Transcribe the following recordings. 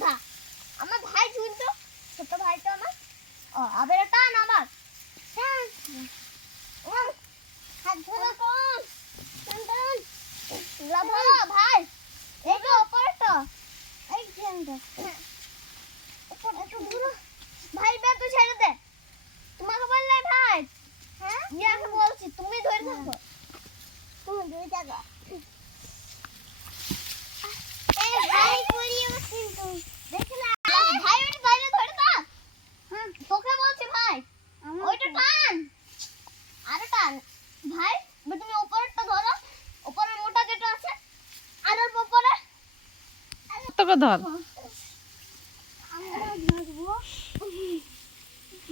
গাধা। আমার ভাই ঝুলতো, ছোট ভাইটা আমার। আবার টান আমার। হাত ধরো কোন? টান। লাভা ভাই। এই তো উপরটা। এই ঝেন্ডা। উপর একটু ধরো। ভাই বে তুই ছেড়ে দে। তোমাকে বললে ভাই। হ্যাঁ? ইয়াকে বলছি তুমি ধরে থাকো। তুমি ধরে থাকো। এই ভাই করিও কিন্তু দেখলা ভাই ওটা বাইরে ধরে থাক। হ্যাঁ তোকে বলছি ভাই ওইটা টান আরে টান ভাই তুমি উপরটা ধরো উপরে মোটা যেটা আছে আর ওর উপরে তোকে ধর আমরা ধরবো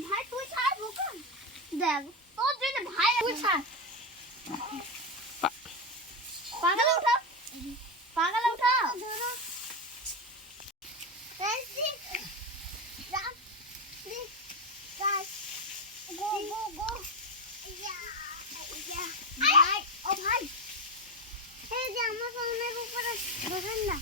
ভাই তুই ছাড় মুকুন দেখ তোর জন্য ভাই তুই ছাড় পাগল উঠা ধরো Go. ভাই ও ভাই এই যে আমার ফোনের উপরে ধরেন না